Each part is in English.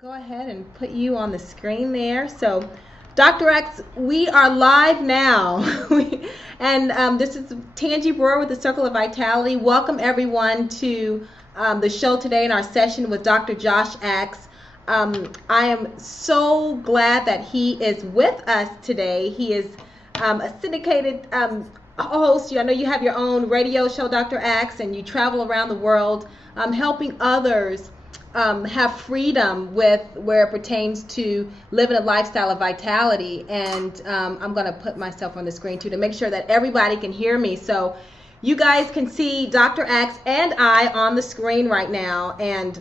Go ahead and put you on the screen there. So, Dr. X, we are live now. And this is Tangi Brewer with the Circle of Vitality. Welcome everyone to the show today in our session with Dr. Josh X. I am so glad that he is with us today. He is a syndicated host. I know you have your own radio show, Dr. X, and you travel around the world helping others have freedom with where it pertains to living a lifestyle of vitality. And I'm going to put myself on the screen too to make sure that everybody can hear me. So you guys can see Dr. X and I on the screen right now. And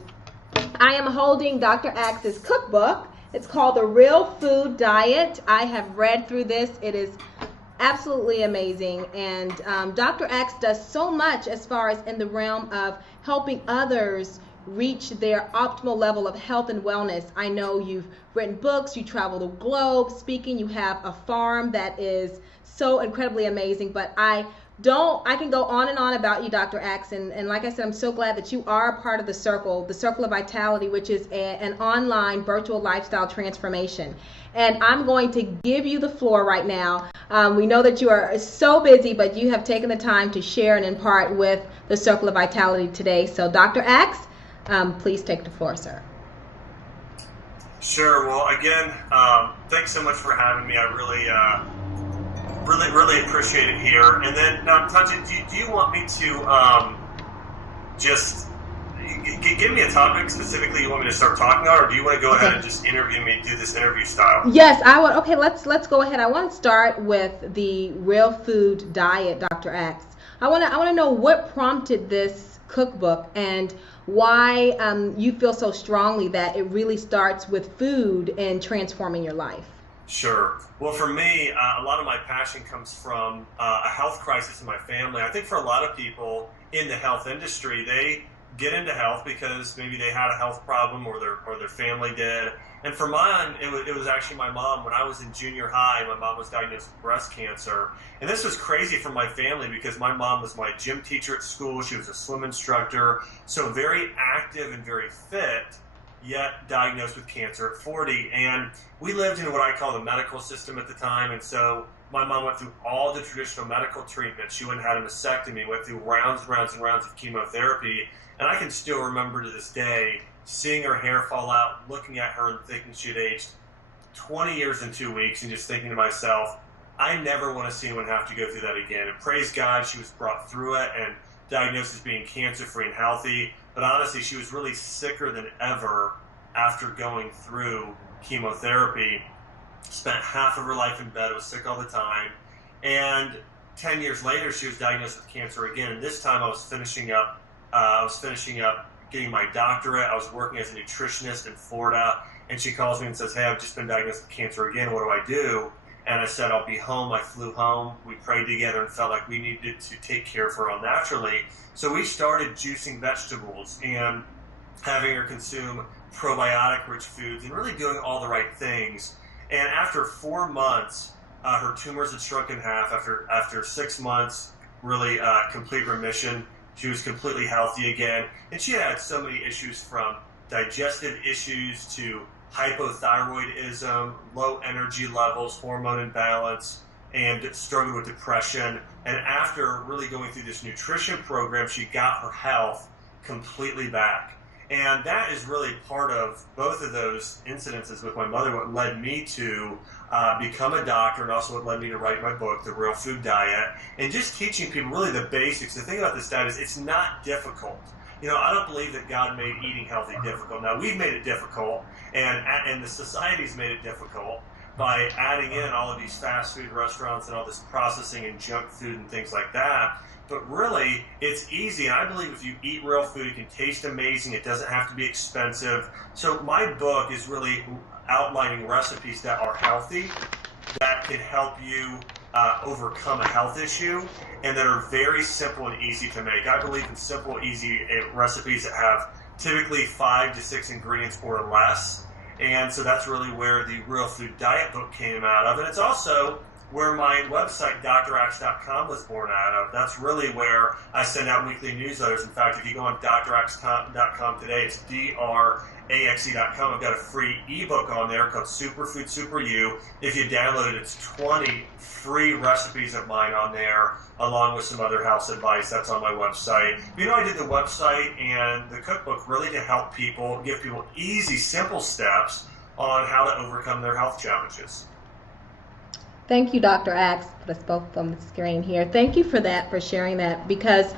I am holding Dr. X's cookbook. It's called The Real Food Diet. I have read through this. It is absolutely amazing. And Dr. X does so much as far as in the realm of helping others reach their optimal level of health and wellness. I know you've written books, you travel the globe speaking, you have a farm that is so incredibly amazing, but I can go on and on about you, Dr. X, and like I said, I'm so glad that you are a part of the Circle of Vitality, which is an online virtual lifestyle transformation. And I'm going to give you the floor right now. We know that you are so busy, but you have taken the time to share and impart with the Circle of Vitality today. So Dr. X, please take the floor, sir. Sure. Well, again, thanks so much for having me. I really appreciate it here. And then, now, Tanja, do you want me to just give me a topic specifically you want me to start talking about, or do you want to go ahead and just interview me, do this interview style? Yes, I would. Okay, let's go ahead. I want to start with the Real Food Diet, Dr. X. I want to know what prompted this cookbook and why you feel so strongly that it really starts with food and transforming your life. Sure. Well, for me, a lot of my passion comes from a health crisis in my family. I think for a lot of people in the health industry, they get into health because maybe they had a health problem or their family did. And for mine, it was actually my mom. When I was in junior high, my mom was diagnosed with breast cancer. And this was crazy for my family because my mom was my gym teacher at school. She was a swim instructor, so very active and very fit, yet diagnosed with cancer at 40. And we lived in what I call the medical system at the time. And so my mom went through all the traditional medical treatments. She went and had a mastectomy, went through rounds and rounds and rounds of chemotherapy. And I can still remember to this day seeing her hair fall out, looking at her and thinking she had aged 20 years in 2 weeks, and just thinking to myself, I never want to see anyone have to go through that again. And praise God, she was brought through it and diagnosed as being cancer-free and healthy. But honestly, she was really sicker than ever after going through chemotherapy. Spent half of her life in bed, was sick all the time. And 10 years later, she was diagnosed with cancer again. And this time I was finishing up getting my doctorate. I was working as a nutritionist in Florida, and she calls me and says, hey, I've just been diagnosed with cancer again. What do I do? And I said, I'll be home. I flew home. We prayed together and felt like we needed to take care of her all naturally. So we started juicing vegetables and having her consume probiotic-rich foods and really doing all the right things. And after 4 months, her tumors had shrunk in half. After 6 months, really complete remission. She was completely healthy again. And she had so many issues, from digestive issues to hypothyroidism, low energy levels, hormone imbalance, and struggled with depression. And after really going through this nutrition program, she got her health completely back. And that is really part of both of those incidences with my mother, what led me to become a doctor, and also what led me to write my book, The Real Food Diet, and just teaching people really the basics. The thing about this diet is it's not difficult. You know, I don't believe that God made eating healthy difficult. Now, we've made it difficult, and the society's made it difficult by adding in all of these fast food restaurants and all this processing and junk food and things like that. But really, it's easy, and I believe if you eat real food, it can taste amazing. It doesn't have to be expensive. So my book is really outlining recipes that are healthy, that can help you overcome a health issue, and that are very simple and easy to make. I believe in simple, easy recipes that have typically 5 to 6 ingredients or less. And so that's really where the Real Food Diet book came out of. And it's also where my website, drax.com, was born out of. That's really where I send out weekly newsletters. In fact, if you go on drax.com today, it's draxe.com. I've got a free ebook on there called Superfood Super You. If you download it, it's 20 free recipes of mine on there, along with some other house advice. That's on my website. I did the website and the cookbook really to help people, give people easy, simple steps on how to overcome their health challenges. Thank you, Dr. Axe. Put us both on the screen here. Thank you for that, for sharing that, because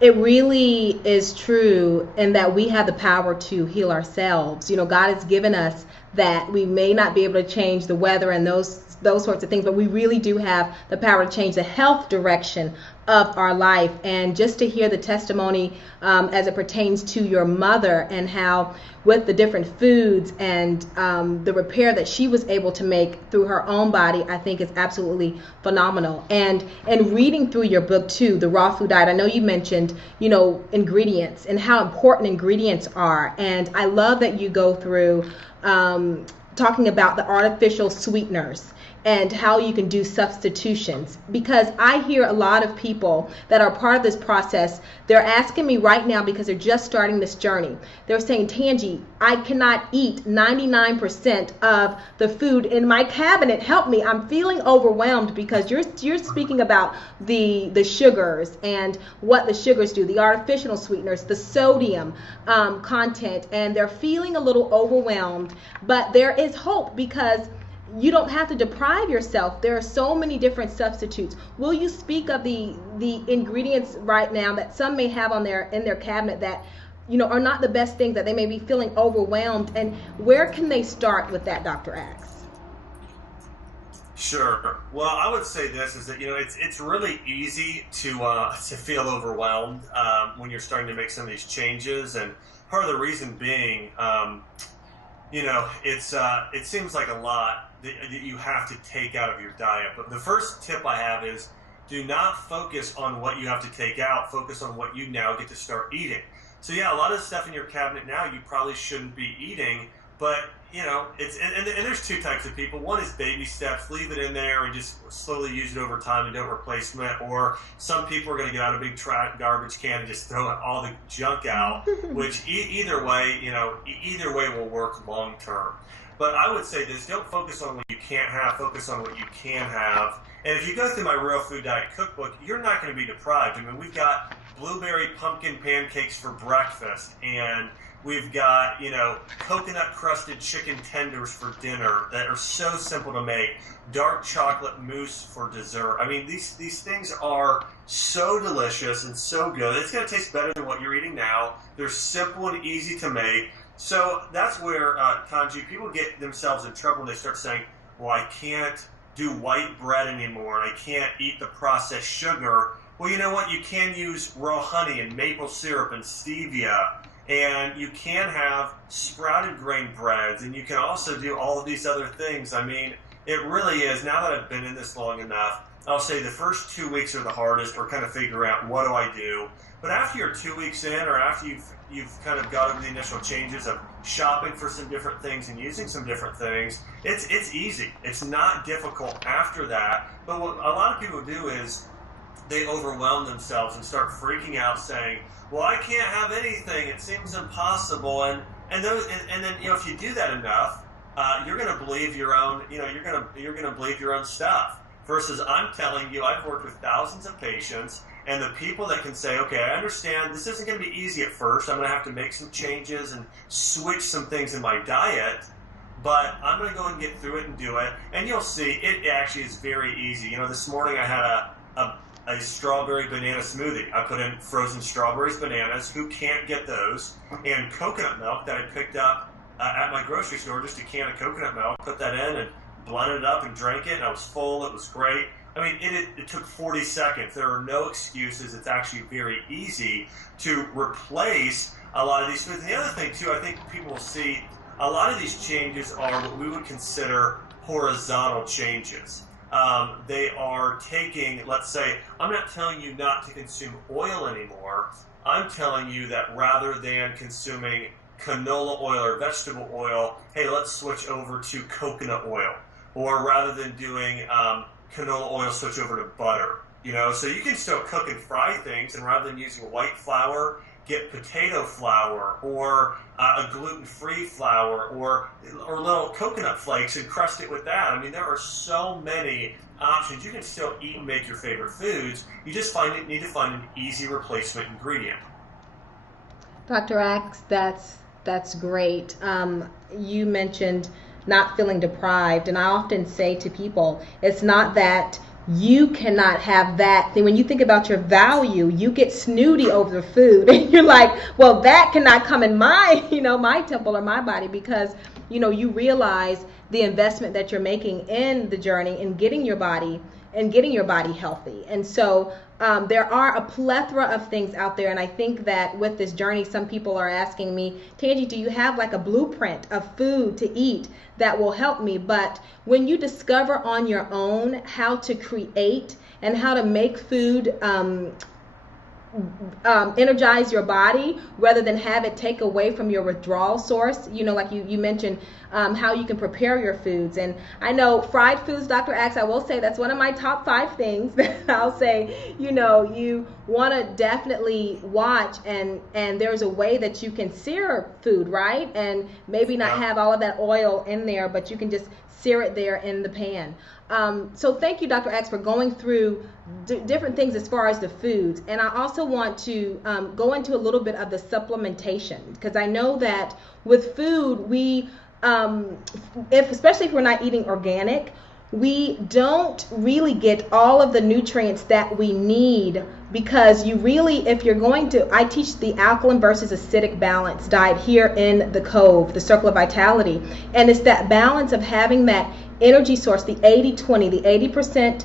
it really is true in that we have the power to heal ourselves. God has given us that. We may not be able to change the weather and those sorts of things, but we really do have the power to change the health direction of our life. And just to hear the testimony as it pertains to your mother and how with the different foods and the repair that she was able to make through her own body, I think is absolutely phenomenal. And reading through your book too, The Raw Food Diet, I know you mentioned, ingredients and how important ingredients are. And I love that you go through talking about the artificial sweeteners and how you can do substitutions, because I hear a lot of people that are part of this process. They're asking me right now, because they're just starting this journey. They're saying, Tangi, I cannot eat 99% of the food in my cabinet. Help me. I'm feeling overwhelmed, because you're speaking about the sugars and what the sugars do, the artificial sweeteners, the sodium content, and they're feeling a little overwhelmed. But there is hope, because you don't have to deprive yourself. There are so many different substitutes. Will you speak of the ingredients right now that some may have in their cabinet that are not the best things, that they may be feeling overwhelmed, and where can they start with that, Dr. Axe? Sure. Well, I would say this is that it's really easy to feel overwhelmed when you're starting to make some of these changes, and part of the reason being, it seems like a lot that you have to take out of your diet. But the first tip I have is, do not focus on what you have to take out. Focus on what you now get to start eating. So yeah, a lot of the stuff in your cabinet now you probably shouldn't be eating, but it's and there's two types of people. One is baby steps, leave it in there and just slowly use it over time and don't replace it. Or some people are going to get out a big garbage can and just throw all the junk out, which either way will work long term. But I would say this: don't focus on what you can't have, focus on what you can have. And if you go through my Real Food Diet cookbook, you're not going to be deprived. We've got blueberry pumpkin pancakes for breakfast, and we've got, coconut crusted chicken tenders for dinner that are so simple to make. Dark chocolate mousse for dessert. These things are so delicious and so good. It's going to taste better than what you're eating now. They're simple and easy to make. So that's where, Tanji, people get themselves in trouble when they start saying, well, I can't do white bread anymore, and I can't eat the processed sugar. Well, you know what? You can use raw honey and maple syrup and stevia, and you can have sprouted grain breads, and you can also do all of these other things. It really is, now that I've been in this long enough, I'll say the first 2 weeks are the hardest, or kind of figuring out what do I do. But after you're 2 weeks in, or after you've kind of got over the initial changes of shopping for some different things and using some different things, it's easy. It's not difficult after that. But what a lot of people do is they overwhelm themselves and start freaking out, saying, well, I can't have anything, it seems impossible. And then if you do that enough, you're going to believe your own, you're going to believe your own stuff. Versus, I'm telling you, I've worked with thousands of patients, and the people that can say, okay, I understand this isn't going to be easy at first. I'm going to have to make some changes and switch some things in my diet, but I'm going to go and get through it and do it. And you'll see, it actually is very easy. This morning I had a strawberry banana smoothie. I put in frozen strawberries, bananas, who can't get those, and coconut milk that I picked up at my grocery store, just a can of coconut milk, put that in and blended it up and drank it, and I was full. It was great. It took 40 seconds. There are no excuses. It's actually very easy to replace a lot of these foods. And the other thing, too, I think people will see, a lot of these changes are what we would consider horizontal changes. They are taking, let's say, I'm not telling you not to consume oil anymore. I'm telling you that rather than consuming canola oil or vegetable oil, hey, let's switch over to coconut oil. Or rather than doing canola oil switch over to butter. So you can still cook and fry things, and rather than using white flour, get potato flour or a gluten-free flour or little coconut flakes and crust it with that. I mean, there are so many options. You can still eat and make your favorite foods. You just need to find an easy replacement ingredient. Dr. Axe, that's great. You mentioned not feeling deprived, and I often say to people, it's not that you cannot have that thing. When you think about your value, you get snooty over the food, and you're like, well, that cannot come in my, my temple or my body, because, you realize the investment that you're making in the journey and getting your body healthy. And so there are a plethora of things out there, and I think that with this journey, some people are asking me, Tangi, do you have like a blueprint of food to eat that will help me? But when you discover on your own how to create and how to make food energize your body rather than have it take away from your withdrawal source, like you mentioned, how you can prepare your foods. And I know fried foods, Dr. Axe, I will say that's one of my top 5 things that I'll say, you want to definitely watch, and there's a way that you can sear food, right? And maybe not have all of that oil in there, but you can just sear it there in the pan. So thank you, Dr. Axe, for going through different things as far as the foods. And I also want to go into a little bit of the supplementation, because I know that with food, we, especially if we're not eating organic, we don't really get all of the nutrients that we need, because you really, if you're going to, I teach the alkaline versus acidic balance diet here in the COV, the Circle of Vitality, and it's that balance of having that energy source, the 80-20, the 80%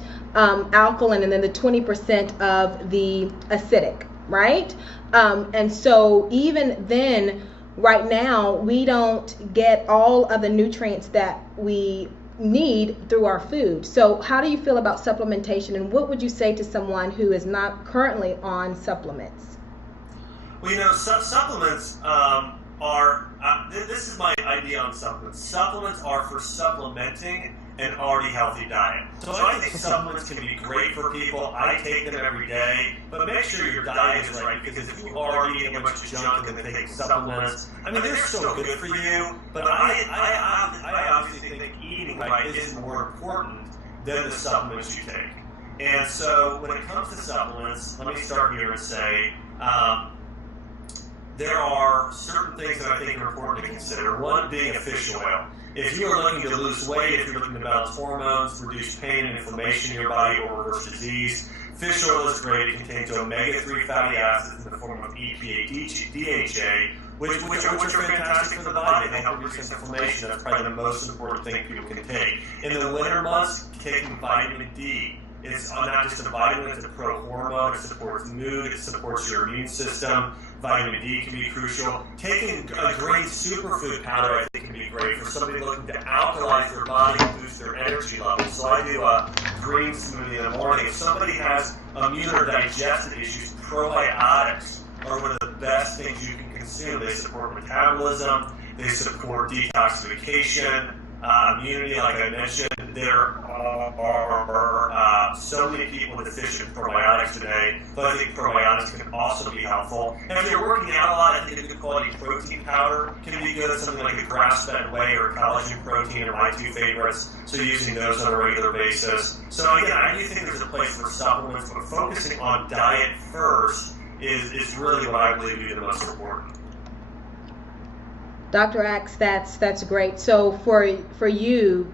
alkaline and then the 20% of the acidic, right? And so even then, right now, we don't get all of the nutrients that we need through our food. So how do you feel about supplementation, and what would you say to someone who is not currently on supplements? Well, supplements are, this is my idea on supplements. Supplements are for supplementing an already healthy diet. So I think supplements can be great for people. I take them every day, but make sure your diet is right, because if you are eating a bunch of junk and then taking supplements, I mean, they're still good for you, but I obviously think eating right is more important than the supplements you take. And so when it comes to supplements, let me start here and say, there are certain things that I think are important to consider. One being a fish oil. If you are looking to lose weight, if you're looking to balance hormones, reduce pain and inflammation in your body, or reverse disease, fish oil is great. It contains omega-3 fatty acids in the form of EPA, DHA, which are fantastic for the body. They help reduce inflammation. That's probably the most important thing people can take. In the winter months, taking vitamin D. It's not just a vitamin, it's a pro-hormone. It supports mood, it supports your immune system. Vitamin D can be crucial. Taking a green superfood powder, I think, can be great for somebody looking to alkalize their body and boost their energy levels. So I do a green smoothie in the morning. If somebody has immune or digestive issues, probiotics are one of the best things you can consume. They support metabolism, they support detoxification, immunity, like I mentioned. There are so many people deficient in probiotics today, but I think probiotics can also be helpful. And if you're working out a lot, I think a good quality protein powder can be good. Something like a grass-fed whey or collagen protein are my 2 favorites, so using those on a regular basis. So again, I do think there's a place for supplements, but focusing on diet first is really what I believe to be the most important. Dr. Axe, that's great. So for you,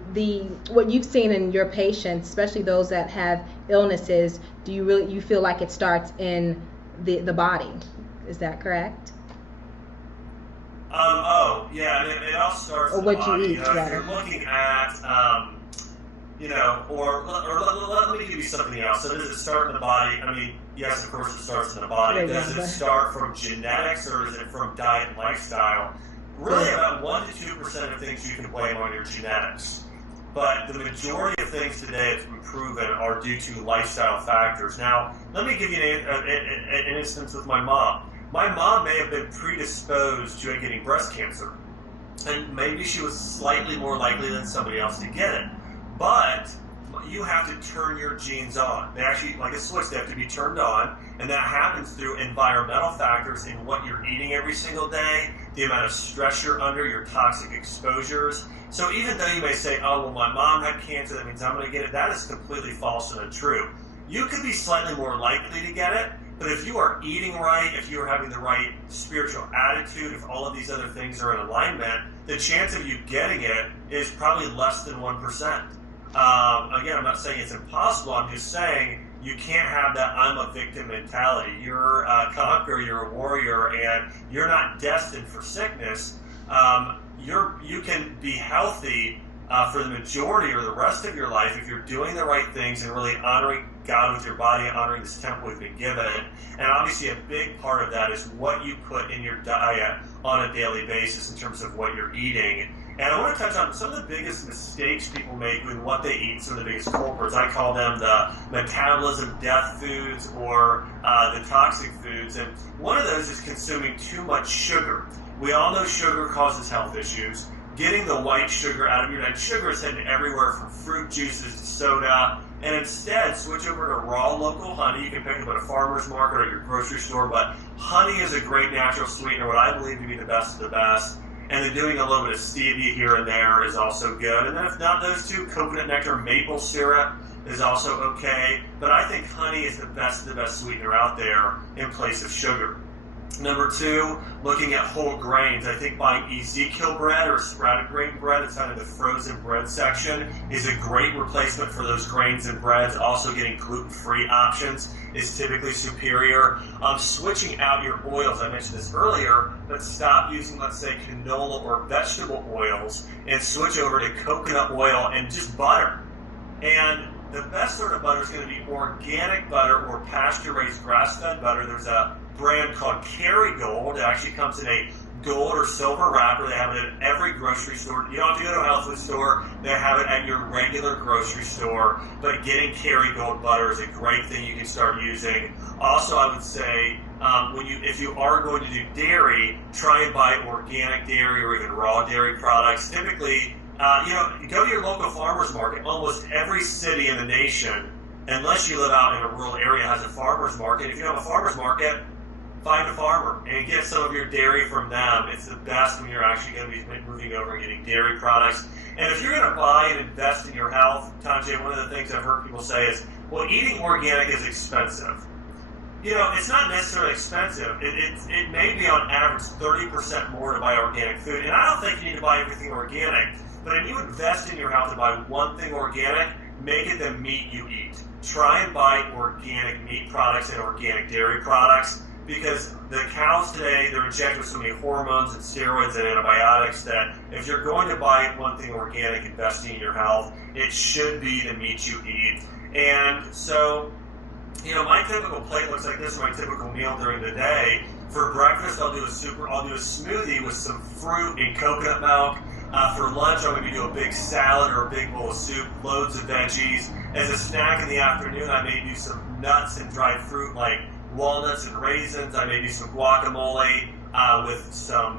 what you've seen in your patients, especially those that have illnesses, do you feel like it starts in the body? Is that correct? Yeah, it all starts in the body. Or what you eat, if you're looking at, or let me give you something else. So does it start in the body? I mean, yes, of course it starts in the body. Does it start from genetics, or is it from diet and lifestyle? Really, about 1 to 2% of things you can blame on your genetics. But the majority of things today that's been proven are due to lifestyle factors. Now, let me give you an instance with my mom. My mom may have been predisposed to getting breast cancer, and maybe she was slightly more likely than somebody else to get it. But you have to turn your genes on. They actually, like a switch, they have to be turned on, and that happens through environmental factors in what you're eating every single day, the amount of stress you're under, your toxic exposures. So even though you may say, oh, well, my mom had cancer, that means I'm going to get it, that is completely false and untrue. You could be slightly more likely to get it, but if you are eating right, if you are having the right spiritual attitude, if all of these other things are in alignment, the chance of you getting it is probably less than 1%. Again, I'm not saying it's impossible. I'm just saying you can't have that I'm a victim mentality. You're a conqueror, you're a warrior, and you're not destined for sickness. You can be healthy for the majority or the rest of your life if you're doing the right things and really honoring God with your body, honoring this temple we've been given. And obviously a big part of that is what you put in your diet on a daily basis in terms of what you're eating. And I want to touch on some of the biggest mistakes people make with what they eat, some of the biggest culprits. I call them the metabolism death foods or the toxic foods. And one of those is consuming too much sugar. We all know sugar causes health issues. Getting the white sugar out of your diet. Sugar is heading everywhere from fruit juices to soda. And instead, switch over to raw local honey. You can pick it up at a farmer's market or at your grocery store. But honey is a great natural sweetener, what I believe to be the best of the best. And then doing a little bit of stevia here and there is also good. And then if not those two, coconut nectar, maple syrup is also okay. But I think honey is the best of the best sweetener out there in place of sugar. Number two, looking at whole grains. I think buying Ezekiel bread or sprouted grain bread, it's kind of the frozen bread section, is a great replacement for those grains and breads. Also getting gluten-free options is typically superior. Switching out your oils, I mentioned this earlier, but stop using, let's say, canola or vegetable oils and switch over to coconut oil and just butter. And the best sort of butter is going to be organic butter or pasture-raised grass-fed butter. There's a brand called Kerrygold. It actually comes in a gold or silver wrapper. They have it at every grocery store. You don't have to go to a health food store. They have it at your regular grocery store. But getting Kerrygold butter is a great thing you can start using. Also, I would say if you are going to do dairy, try and buy organic dairy or even raw dairy products. Typically, go to your local farmer's market. Almost every city in the nation, unless you live out in a rural area, has a farmer's market. If you have a farmer's market, find a farmer and get some of your dairy from them. It's the best when you're actually going to be moving over and getting dairy products. And if you're going to buy and invest in your health, Tanjay, one of the things I've heard people say is, well, eating organic is expensive. It's not necessarily expensive. It may be on average 30% more to buy organic food. And I don't think you need to buy everything organic. But if you invest in your health to buy one thing organic, make it the meat you eat. Try and buy organic meat products and organic dairy products, because the cows today, they're injected with so many hormones and steroids and antibiotics that if you're going to buy one thing organic, investing in your health, it should be the meat you eat. And so, my typical plate looks like this, my typical meal during the day. For breakfast, I'll do a smoothie with some fruit and coconut milk. For lunch, I'm going to do a big salad or a big bowl of soup, loads of veggies. As a snack in the afternoon, I may do some nuts and dried fruit like walnuts and raisins. I may do some guacamole with some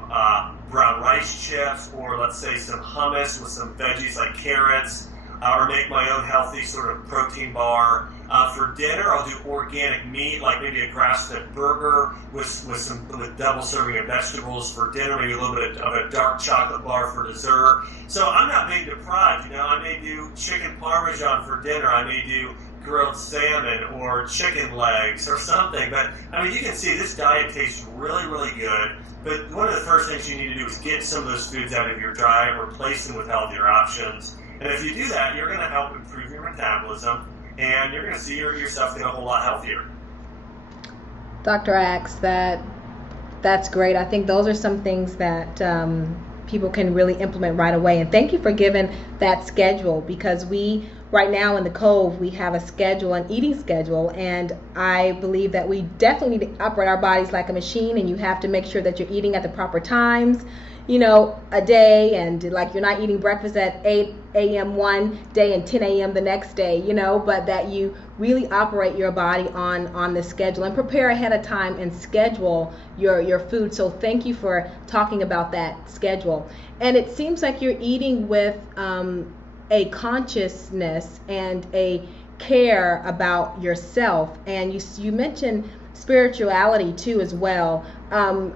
brown rice chips, or let's say some hummus with some veggies like carrots, or make my own healthy sort of protein bar. For dinner, I'll do organic meat, like maybe a grass-fed burger with double serving of vegetables for dinner, maybe a little bit of a dark chocolate bar for dessert. So I'm not being deprived. I may do chicken parmesan for dinner. I may do grilled salmon or chicken legs or something. But you can see this diet tastes really, really good. But one of the first things you need to do is get some of those foods out of your diet, replace them with healthier options. And if you do that, you're going to help improve your metabolism, and you're going to see yourself get a whole lot healthier. Dr. Axe, that's great. I think those are some things that people can really implement right away. And thank you for giving that schedule, because we, right now in the COV, we have a schedule, an eating schedule, and I believe that we definitely need to operate our bodies like a machine, and you have to make sure that you're eating at the proper times, a day, and like you're not eating breakfast at 8 a.m. one day and 10 a.m. the next day, but that you really operate your body on the schedule and prepare ahead of time and schedule your food. So thank you for talking about that schedule. And it seems like you're eating with a consciousness and a care about yourself. And you mentioned spirituality too as well.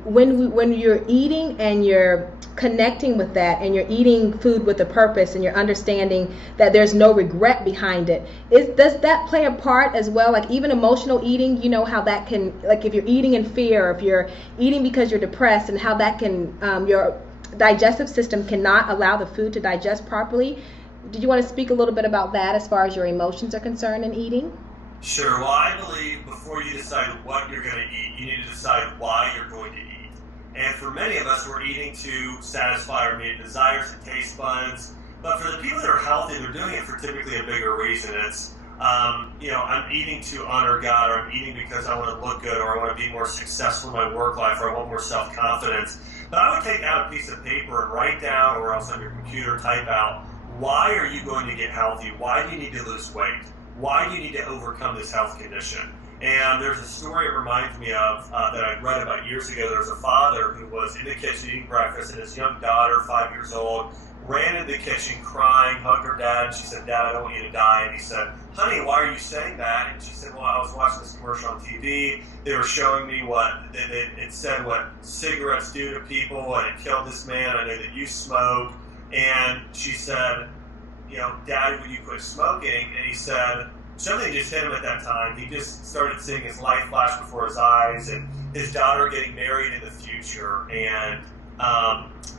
When you're eating and you're connecting with that, and you're eating food with a purpose, and you're understanding that there's no regret behind it, does that play a part as well? Like even emotional eating, you know how that can, like if you're eating in fear, if you're eating because you're depressed, and how that can, your digestive system cannot allow the food to digest properly. Did you want to speak a little bit about that as far as your emotions are concerned in eating? Sure. Well, I believe before you decide what you're going to eat, you need to decide why you're going to eat. And for many of us, we're eating to satisfy our immediate desires and taste buds. But for the people that are healthy, they're doing it for typically a bigger reason. It's, I'm eating to honor God, or I'm eating because I want to look good, or I want to be more successful in my work life, or I want more self-confidence. But I would take out a piece of paper and write down, or else on your computer type out, why are you going to get healthy? Why do you need to lose weight? Why do you need to overcome this health condition? And there's a story it reminds me of that I read about years ago. There was a father who was in the kitchen eating breakfast, and his young daughter, 5 years old, ran into the kitchen crying, hugged her dad, and she said, "Dad, I don't want you to die." And he said, "Honey, why are you saying that?" And she said, "Well, I was watching this commercial on TV. They were showing me it said what cigarettes do to people, and it killed this man. I know that you smoke." And she said, "Dad, would you quit smoking?" And he said, something just hit him at that time. He just started seeing his life flash before his eyes, and his daughter getting married in the future, and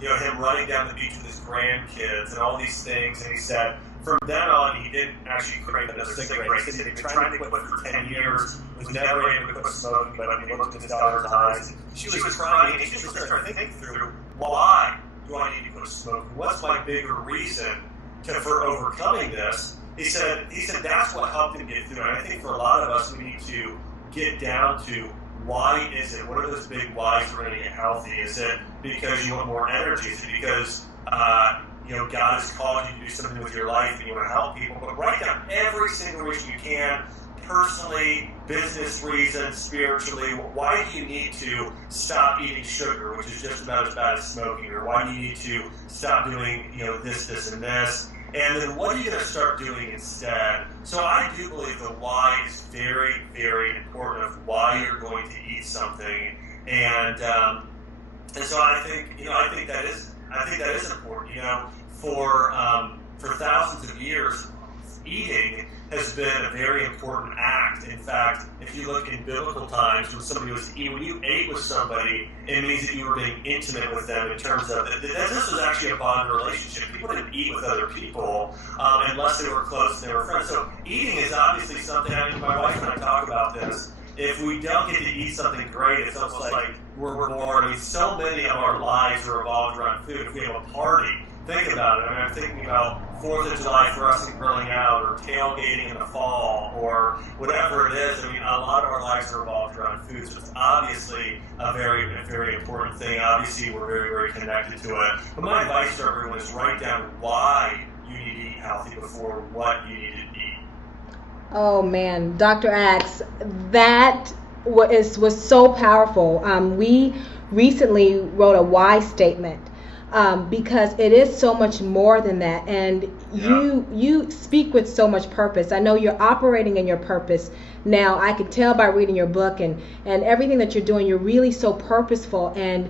him running down the beach with his grandkids, and all these things. And he said, from then on, he didn't actually crave another cigarette. He said he'd been trying to quit for 10 years, was never able to quit smoking, but when he looked in his daughter's eyes, she was crying, and he just started thinking through, why do I need to quit smoking? What's my bigger reason for overcoming this? He said that's what helped him get through it. And I think for a lot of us, we need to get down to why is it? What are those big whys we're going to get healthy? Is it because you want more energy? Is it because God has called you to do something with your life and you want to help people? But write down every single reason you can, personally, business reasons, spiritually. Why do you need to stop eating sugar, which is just about as bad as smoking? Or why do you need to stop doing this, and this? And then what are you going to start doing instead? So I do believe the why is very, very important of why you're going to eat something. And so I think that is important. For thousands of years, eating has been a very important act. In fact, if you look in biblical times, when you ate with somebody, it means that you were being intimate with them in terms of that this was actually a bond relationship. People didn't eat with other people unless they were close and they were friends. So eating is obviously something, my wife and I talk about this. If we don't get to eat something great, it's almost like we're bored. I mean, so many of our lives are revolved around food. If we have a party, think about it. I'm thinking about 4th of July for us and grilling out, or tailgating in the fall, or whatever it is. A lot of our lives are revolved around food, so it's obviously a very, very important thing. Obviously, we're very, very connected to it. But my advice to everyone is write down why you need to eat healthy before what you need to eat. Oh man, Dr. Axe, that was so powerful. We recently wrote a why statement. Because it is so much more than that, and you speak with so much purpose. I know you're operating in your purpose now. I can tell by reading your book and everything that you're doing. You're really so purposeful, and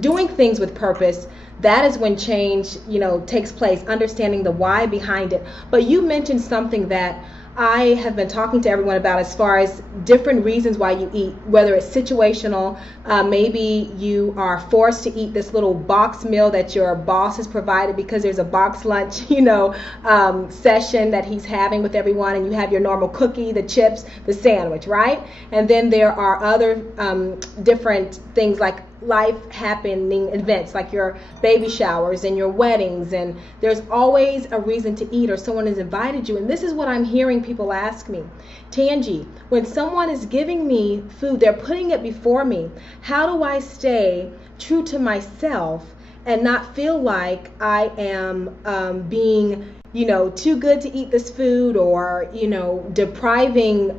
doing things with purpose. That is when change takes place, understanding the why behind it. But you mentioned something that I have been talking to everyone about as far as different reasons why you eat, whether it's situational, maybe you are forced to eat this little box meal that your boss has provided because there's a box lunch, session that he's having with everyone, and you have your normal cookie, the chips, the sandwich, right? And then there are other different things like life happening events like your baby showers and your weddings, and there's always a reason to eat, or someone has invited you. And this is what I'm hearing people ask me: Tangi, when someone is giving me food, they're putting it before me, how do I stay true to myself and not feel like I am being too good to eat this food, or depriving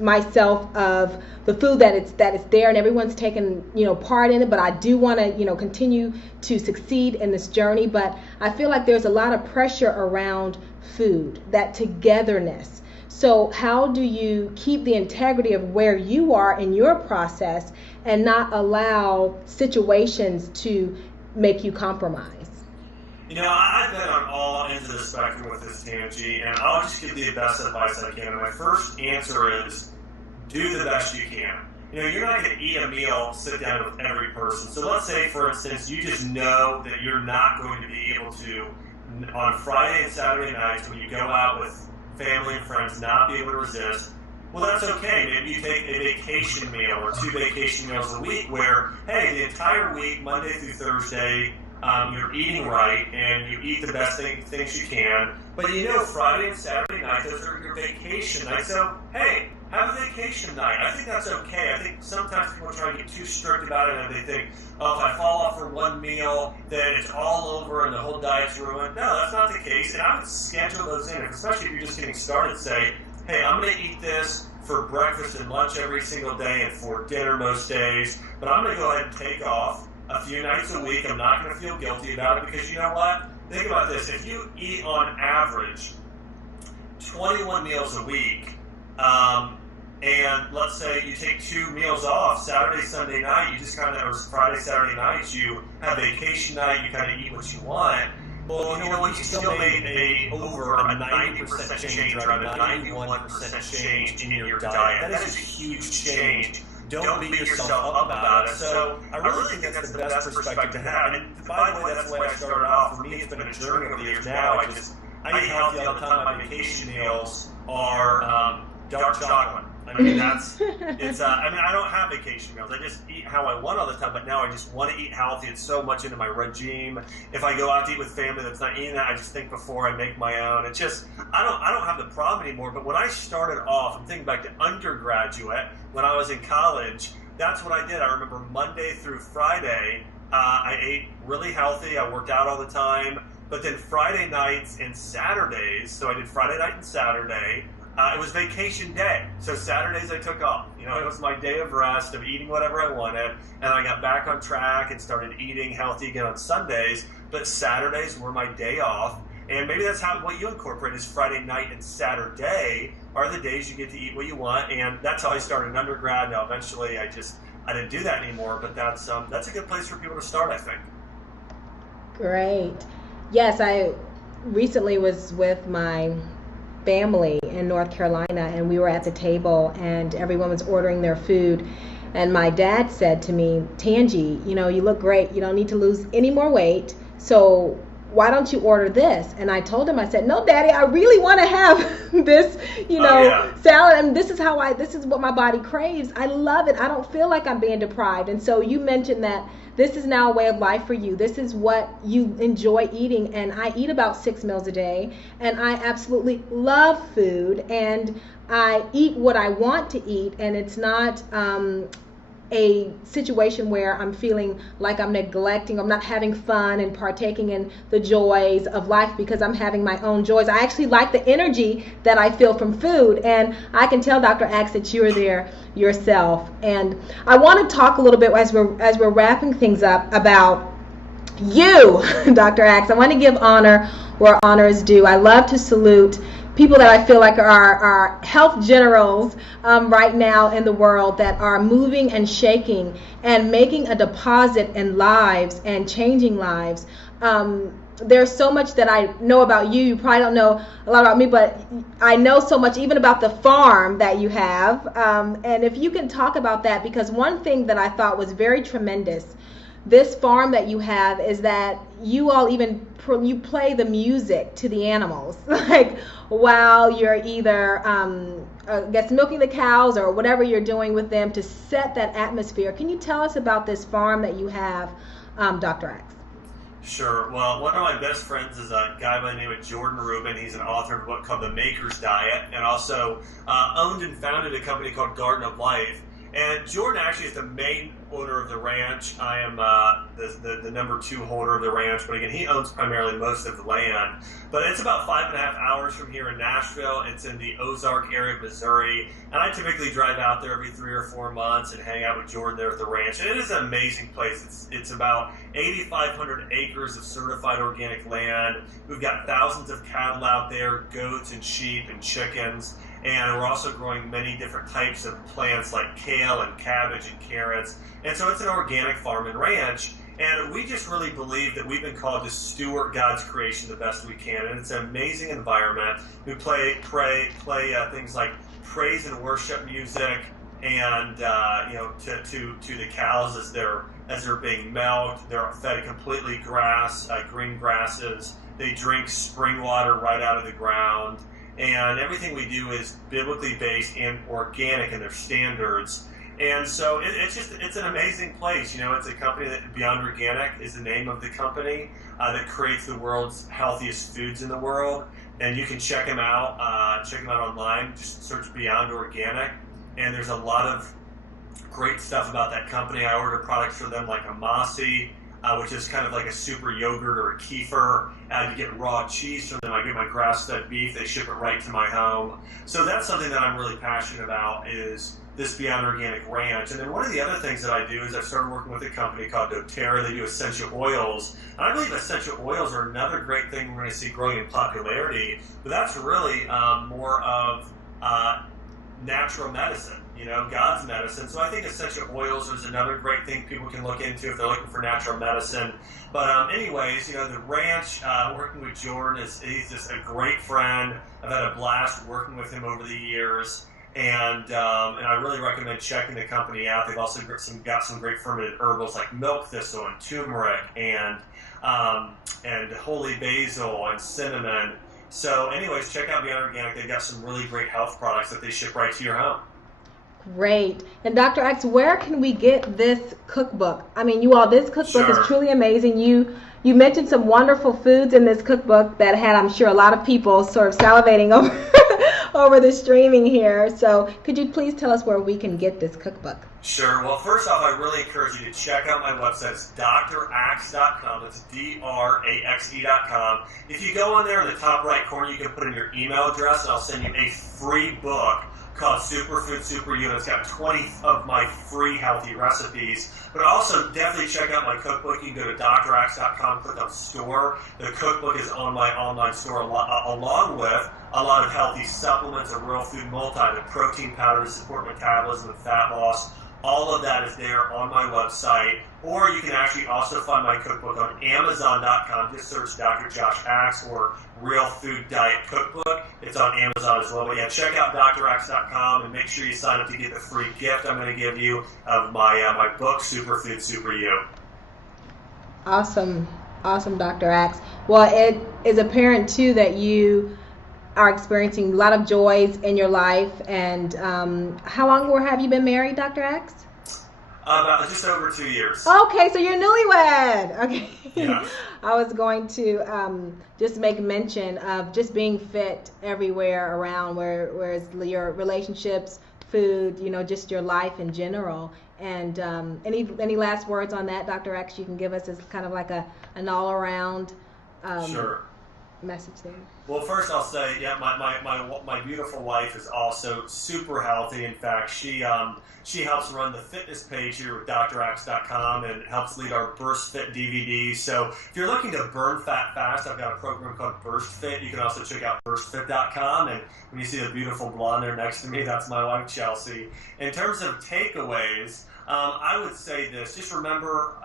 myself of the food that it's there, and everyone's taking part in it, but I do want to continue to succeed in this journey. But I feel like there's a lot of pressure around food, that togetherness. So how do you keep the integrity of where you are in your process and not allow situations to make you compromise? I've been on all ends of the spectrum with this, Tangi, and I'll just give you the best advice I can. And my first answer is do the best you can. You're not going to eat a meal, sit down with every person. So let's say, for instance, you just know that you're not going to be able to, on Friday and Saturday nights when you go out with family and friends, not be able to resist. Well, that's okay. Maybe you take a vacation meal or 2 vacation meals a week where, hey, the entire week, Monday through Thursday, you're eating right and you eat the best things you can. But Friday and Saturday night, those are your vacation nights. So, hey, have a vacation night. I think that's okay. I think sometimes people try to get too strict about it and they think, oh, if I fall off for one meal, then it's all over and the whole diet's ruined. No, that's not the case. And I would schedule those in, especially if you're just getting started. Say, hey, I'm going to eat this for breakfast and lunch every single day and for dinner most days, but I'm going to go ahead and take off a few nights a week. I'm not going to feel guilty about it because you know what? Think about this. If you eat on average 21 meals a week, and let's say you take 2 meals off, Saturday, Sunday night, you just or Friday, Saturday nights, you have vacation night, you kind of eat what you want. Well, you know what? You still made over a 90% change, or a 91% change in your diet. That is a huge change. Don't beat yourself up about it. So I really think that's the best perspective to have. And by the way, that's the way I started off. For me, it's been a journey over the years now. I eat healthy all the time. My vacation meals are dark chocolate. I mean, I don't have vacation meals. I just eat how I want all the time, but now I just want to eat healthy. It's so much into my regime. If I go out to eat with family that's not eating that, I just think before I make my own. It's just, I don't have the problem anymore. But when I started off, I'm thinking back to undergraduate, when I was in college, that's what I did. I remember Monday through Friday, I ate really healthy. I worked out all the time. But then Friday nights and Saturdays, so I did Friday night and Saturday, it was vacation day. So Saturdays I took off. It was my day of rest, of eating whatever I wanted. And I got back on track and started eating healthy again on Sundays. But Saturdays were my day off. And maybe that's what you incorporate is Friday night and Saturday are the days you get to eat what you want. And that's how I started in undergrad. Now eventually I didn't do that anymore. But that's a good place for people to start, I think. Great. Yes, I recently was with my family in North Carolina, and we were at the table and everyone was ordering their food, and my dad said to me, Tangi, you look great, you don't need to lose any more weight, so why don't you order this? And I told him, I said, no, Daddy, I really want to have this, salad, and this is what my body craves. I love it. I don't feel like I'm being deprived. And so you mentioned that this is now a way of life for you. This is what you enjoy eating. And I eat about 6 meals a day, and I absolutely love food, and I eat what I want to eat, and it's not a situation where I'm feeling like I'm neglecting, I'm not having fun and partaking in the joys of life because I'm having my own joys. I actually like the energy that I feel from food, and I can tell Dr. Axe that you are there yourself. And I want to talk a little bit as we're wrapping things up about you, Dr. Axe. I want to give honor where honor is due. I love to salute people that I feel like are health generals right now in the world that are moving and shaking and making a deposit in lives and changing lives. There's so much that I know about you. You probably don't know a lot about me, but I know so much even about the farm that you have. And if you can talk about that, because one thing that I thought was very tremendous, this farm that you have, is that you all you play the music to the animals, like while you're either I guess milking the cows or whatever you're doing with them to set that atmosphere. Can you tell us about this farm that you have, Dr. Axe? Sure. Well, one of my best friends is a guy by the name of Jordan Rubin. He's an author of a book called The Maker's Diet, and also owned and founded a company called Garden of Life. And Jordan actually is the main owner of the ranch. I am the number 2 holder of the ranch, but again, he owns primarily most of the land. But it's about 5.5 hours from here in Nashville. It's in the Ozark area of Missouri, and I typically drive out there every 3 or 4 months and hang out with Jordan there at the ranch. And it is an amazing place. It's about 8,500 acres of certified organic land. We've got thousands of cattle out there, goats and sheep and chickens. And we're also growing many different types of plants like kale and cabbage and carrots. And so it's an organic farm and ranch. And we just really believe that we've been called to steward God's creation the best we can. And it's an amazing environment. We play things like praise and worship music, and to the cows as they're being milked. They're fed completely green grasses. They drink spring water right out of the ground. And everything we do is biblically based and organic in their standards. And so it's an amazing place. It's a company that Beyond Organic is the name of the company that creates the world's healthiest foods in the world. And you can check them out online. Just search Beyond Organic. And there's a lot of great stuff about that company. I order products for them like Amasi, which is kind of like a super yogurt or a kefir. You get raw cheese from them. I get my grass-fed beef. They ship it right to my home. So that's something that I'm really passionate about, is this Beyond Organic Ranch. And then one of the other things that I do is I've started working with a company called doTERRA. They do essential oils. And I believe essential oils are another great thing we're going to see growing in popularity. But that's really more of natural medicine, God's medicine. So I think essential oils is another great thing people can look into if they're looking for natural medicine. But anyways, the ranch, working with Jordan, he's just a great friend. I've had a blast working with him over the years. And I really recommend checking the company out. They've also got some great fermented herbals like milk thistle and turmeric and holy basil and cinnamon. So anyways, check out Beyond Organic. They've got some really great health products that they ship right to your home. Great. And Dr. X, where can we get this cookbook? I mean, this cookbook is truly amazing. You mentioned some wonderful foods in this cookbook that had, I'm sure, a lot of people sort of salivating over the streaming here. So could you please tell us where we can get this cookbook? Sure. Well, first off, I really encourage you to check out my website. It's draxe.com. That's DRAXE.com. If you go on there in the top right corner, you can put in your email address, and I'll send you a free book called Superfood Super You. It's got 20 of my free healthy recipes. But also definitely check out my cookbook. You can go to draxe.com, click on store. The cookbook is on my online store along with a lot of healthy supplements, a real food multi, the protein powder to support metabolism and fat loss. All of that is there on my website. Or you can actually also find my cookbook on Amazon.com. Just search Dr. Josh Axe or Real Food Diet Cookbook. It's on Amazon as well. But yeah, check out draxe.com and make sure you sign up to get the free gift I'm going to give you of my book, Superfood Super You. Awesome, Dr. Axe. Well, it is apparent too that you are experiencing a lot of joys in your life. And how long have you been married, Dr. Axe? About just over 2 years. Okay, so you're newlywed. Okay. Yeah. I was going to just make mention of just being fit everywhere around, whereas your relationships, food, just your life in general. And any last words on that, Dr. X, you can give us as kind of like an all-around Sure. message there? Well, first I'll say, yeah, my beautiful wife is also super healthy. In fact, she helps run the fitness page here with draxe.com and helps lead our Burst Fit DVD. So if you're looking to burn fat fast, I've got a program called Burst Fit. You can also check out burstfit.com. And when you see the beautiful blonde there next to me, that's my wife, Chelsea. In terms of takeaways, I would say this. Just remember,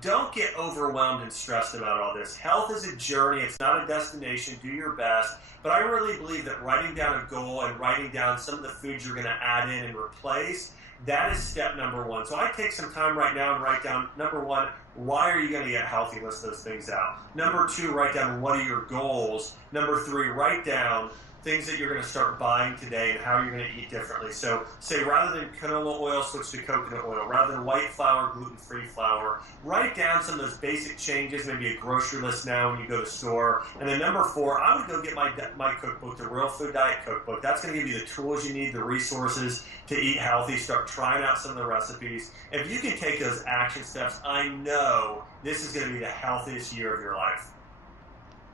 don't get overwhelmed and stressed about all this. Health is a journey. It's not a destination. Do your best. But I really believe that writing down a goal and writing down some of the foods you're going to add in and replace, that is step number one. So I take some time right now and write down, number one, why are you going to get healthy? List those things out. Number two, write down what are your goals. Number three, write down things that you're going to start buying today and how you're going to eat differently. So say rather than canola oil, switch to coconut oil. Rather than white flour, gluten-free flour. Write down some of those basic changes, maybe a grocery list now when you go to the store. And then number 4, I would go get my cookbook, the Real Food Diet Cookbook. That's going to give you the tools you need, the resources to eat healthy. Start trying out some of the recipes. If you can take those action steps, I know this is going to be the healthiest year of your life.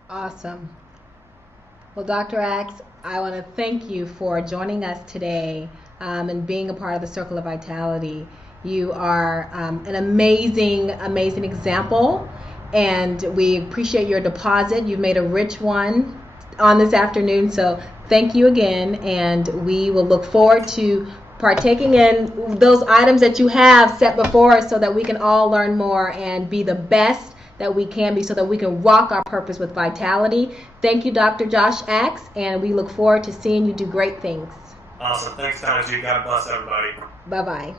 Awesome. Well, Dr. Axe, I want to thank you for joining us today and being a part of the Circle of Vitality. You are an amazing example, and we appreciate your deposit. You've made a rich one on this afternoon, so thank you again, and we will look forward to partaking in those items that you have set before us so that we can all learn more and be the best that we can be so that we can rock our purpose with vitality. Thank you, Dr. Josh Axe, and we look forward to seeing you do great things. Awesome. Thanks, Tanji. God bless everybody. Bye-bye.